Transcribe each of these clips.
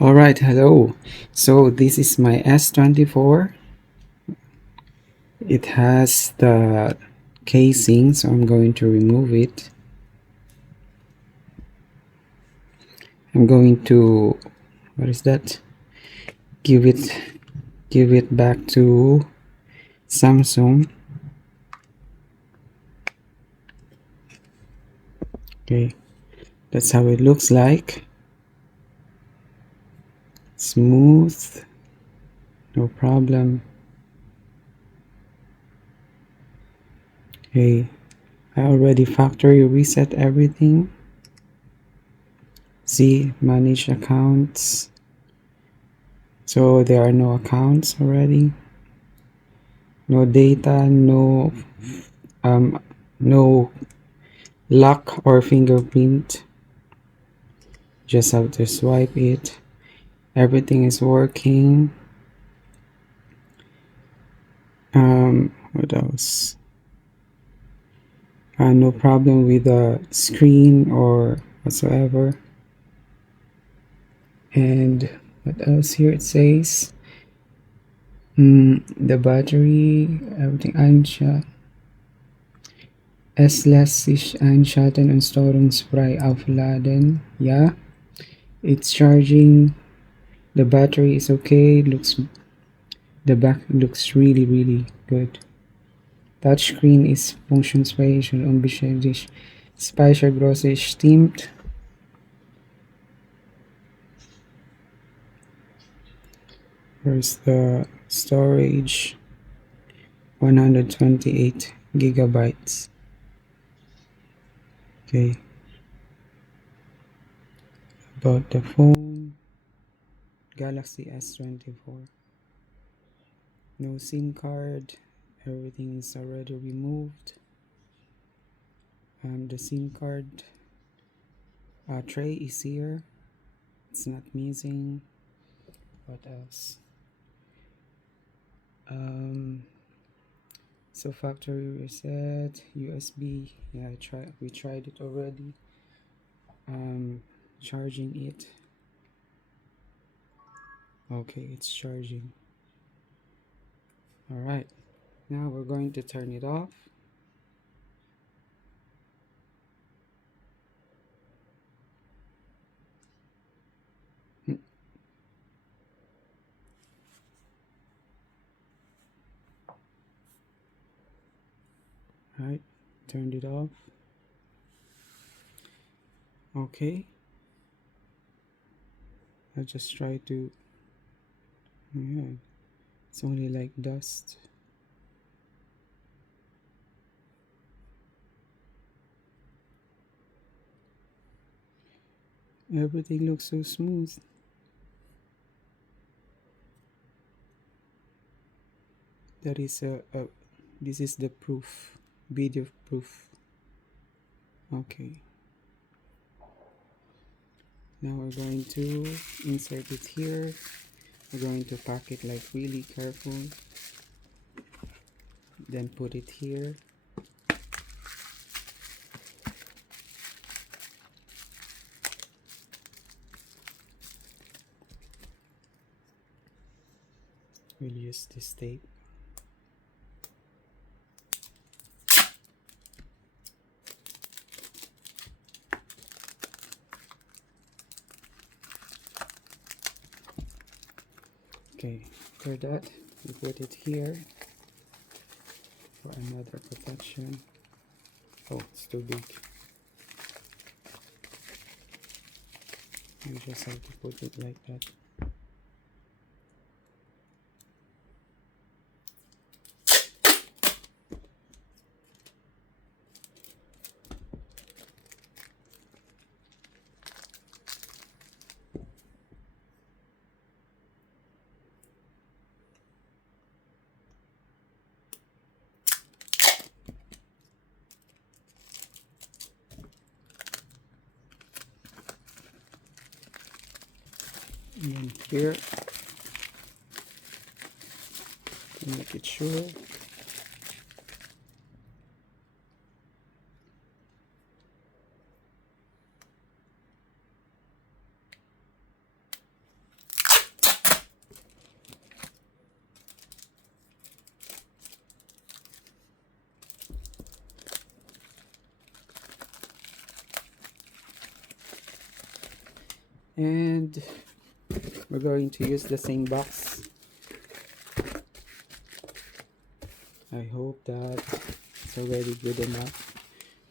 All right, hello. So this is my S24. It has the casing, so I'm going to remove it. I'm going to, what is that? Give it back to Samsung. Okay, that's how it looks like. Smooth, no problem. Okay, I already factory reset everything. See, manage accounts. So there are no accounts already. No data, um no lock or fingerprint. Just have to swipe it. Everything is working. What else? No problem with the screen or whatsoever. And what else here? It says the battery, everything einschalten. Es lässt sich einschalten und störungsfrei aufladen. Yeah, it's charging. The battery is okay. The back looks really good. Touchscreen ist funktionsfähig und unbeschädigt. Speichergröße ist stimmt. Here's the storage, 128 gigabytes. Okay. About the phone, Galaxy S24. No SIM card. Everything is already removed. The SIM card tray is here. It's not missing. What else? So factory reset, USB. Yeah, we tried it already. Charging it. Okay, it's charging. All right, now we're going to turn it off. All right, turned it off. Okay, I just try to, yeah, it's only like dust. Everything looks so smooth. That is this is the proof, video proof. Okay, now we're going to insert it here. We're going to pack it like really careful, then put it here. We'll use this tape. Okay, after that, we put it here for another protection. Oh, it's too big. You just have to put it like that. And here, to make it sure. And we're going to use the same box. I hope that it's already good enough.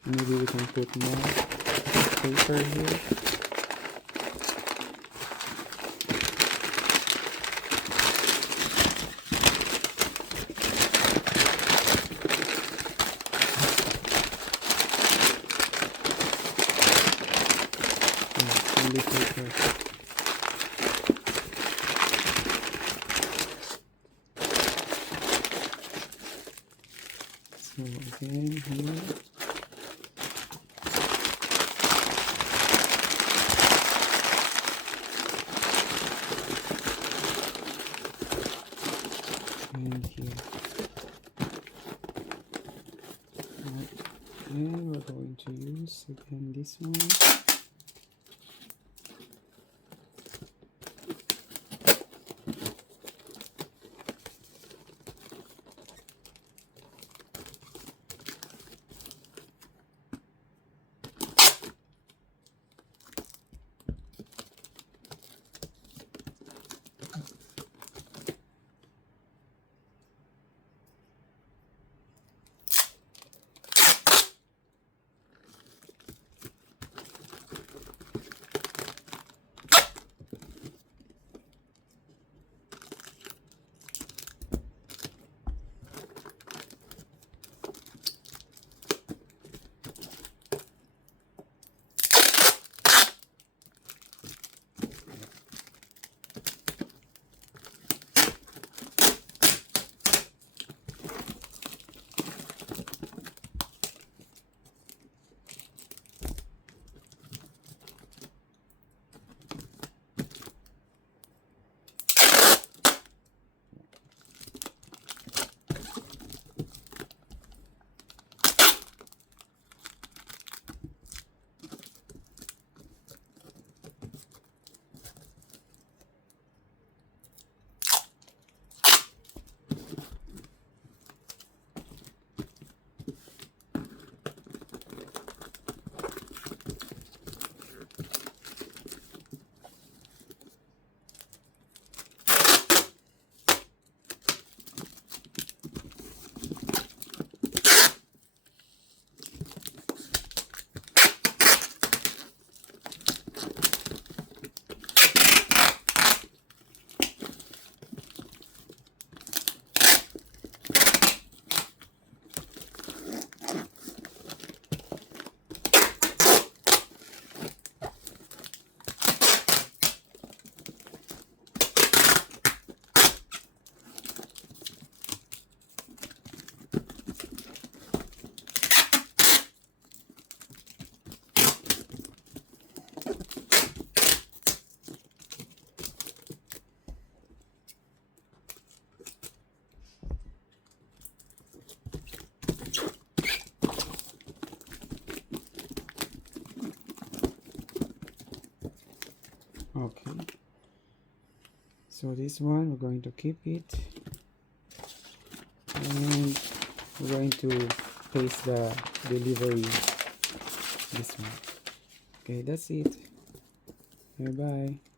Maybe we can put more paper here. Only paper. So again here. And here. Right. And we're going to use again this one. Okay, so this one we're going to keep it, and we're going to paste the delivery this one. Okay, that's it. Bye bye.